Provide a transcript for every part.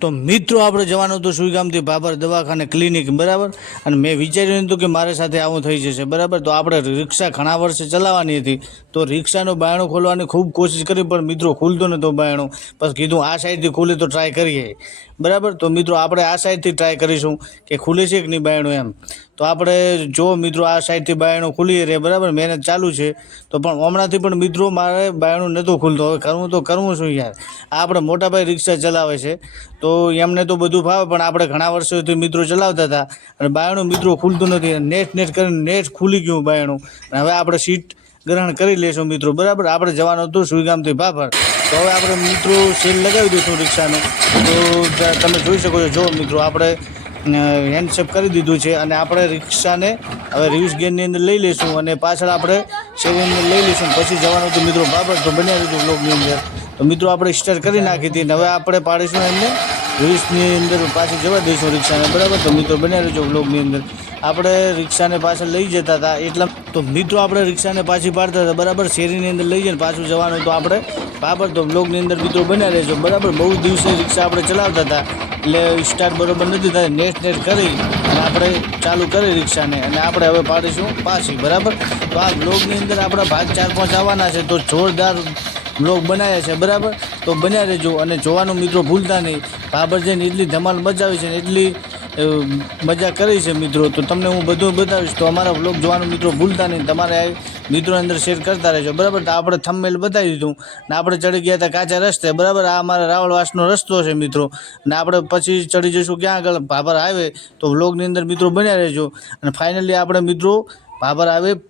તો મિત્રો આપણે જવાનું હતું સુઈગામથી બાબર દવાખાને ક્લિનિક બરાબર, અને મેં વિચાર્યું હતું કે મારી સાથે આવું થઈ જશે બરાબર. તો આપણે રિક્ષા ઘણા વર્ષે ચલાવવાની હતી, તો રિક્ષાનું બાયણું ખોલવાની ખૂબ કોશિશ કરી, પણ મિત્રો ખુલતો નહોતો બાયણું. પછી કીધું આ સાઈડથી ખુલે તો ટ્રાય કરીએ બરાબર. તો મિત્રો આપણે આ સાઈડથી ટ્રાય કરીશું કે ખુલે છે કે નહીં બાયણું એમ. તો આપણે જો મિત્રો આ સાઈડથી બાયણું ખુલી રહે બરાબર, મહેનત ચાલુ છે. તો પણ હમણાંથી પણ મિત્રો મારે બાયણું નહોતું ખુલતું. હવે કરવું શું યાર, આ આપણે મોટાભાઈ રિક્ષા ચલાવે છે તો એમને તો બધું ભાવે, પણ આપણે ઘણા વર્ષોથી મિત્રો ચલાવતા હતા અને બાયણું મિત્રો ખુલતું નથી. નેટ કરીને નેટ ખુલી ગયું બાયણું. અને હવે આપણે સીટ ગ્રહણ કરી લેશું મિત્રો બરાબર. આપણે જવાનું હતું સુઈગામથી બાબર. તો હવે આપણે મિત્રો સેલ લગાવી દઈશું રિક્ષાનું. તો તમે જોઈ શકો છો, જો મિત્રો આપણે હેન્ડશેપ કરી દીધું છે અને આપણે રિક્ષાને હવે રિવ્યુઝ ગેરની અંદર લઈ લઈશું અને પાછળ આપણે શેરીની અંદર લઈ લઈશું. પછી જવાનું હતું મિત્રો બાબર. તો બન્યા રહીશું બ્લોગની અંદર. તો મિત્રો આપણે સ્ટાર્ટ કરી નાખી હતી, હવે આપણે પાડીશું એમને રિવ્યુઝની અંદર પાછી જવા દઈશું રિક્ષાને બરાબર. તો મિત્રો બન્યા રહીજો બ્લોગની અંદર. આપણે રિક્ષાને પાછળ લઈ જતા હતા એટલા તો મિત્રો આપણે રિક્ષાને પાછી પાડતા હતા બરાબર. શેરીની અંદર લઈ જઈને પાછું જવાનું તો આપણે બાબર. તો બ્લોગની અંદર મિત્રો બન્યા રહેજો બરાબર. બહુ દિવસે રિક્ષા આપણે ચલાવતા હતા એટલે સ્ટાર્ટ બરાબર નથી થાય. નેટ કરી અને આપણે ચાલુ કરી રિક્ષાને અને આપણે હવે પાડીશું પાછી બરાબર. તો આ બ્લોગની અંદર આપણા ભાગ 4-5 આવવાના છે, તો જોરદાર બ્લોગ બનાવ્યા છે બરાબર. તો બન્યા રહેજો અને જોવાનું મિત્રો ભૂલતા નહીં. બાબર જઈને એટલી ધમાલ મચાવી છે ને એટલી મજા કરી છે મિત્રો, તો તમને હું બધું બતાવીશ. તો અમારા બ્લોગ જોવાનું મિત્રો ભૂલતા નહીં. તમારે મિત્રો અંદર શેર કરતા રહેજો બરાબર. તો આપણે થંબનેલ બતાવી દીધું ને આપણે ચડી ગયા હતા કાચા રસ્તે બરાબર. આ અમારા રાવળવાસનો રસ્તો છે મિત્રો, અને આપણે પછી ચડી જઈશું ક્યાં આગળ ભાભર હાઈવે. તો બ્લોગની અંદર મિત્રો બન્યા રહેજો. અને ફાઇનલી આપણે મિત્રો ભાભર હાઈવે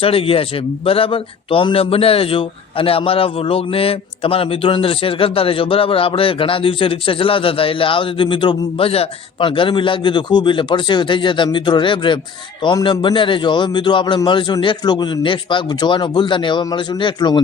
ચડી ગયા છે બરાબર. તો અમને બન્યા રહેજો અને અમારા વ્લોગને તમારા મિત્રોની અંદર શેર કરતા રહેજો બરાબર. આપણે ઘણા દિવસે રિક્ષા ચલાવતા હતા એટલે આવતી હતી મિત્રો મજા, પણ ગરમી લાગતી હતી ખૂબ, એટલે પરસેવે થઈ જતા મિત્રો રેપ. તો અમને બન્યા રહેજો. હવે મિત્રો આપણે મળીશું નેક્સ્ટ ભાગ જોવાનો ભૂલતા નહીં. હવે મળીશું નેક્સ્ટ વ્લોગ.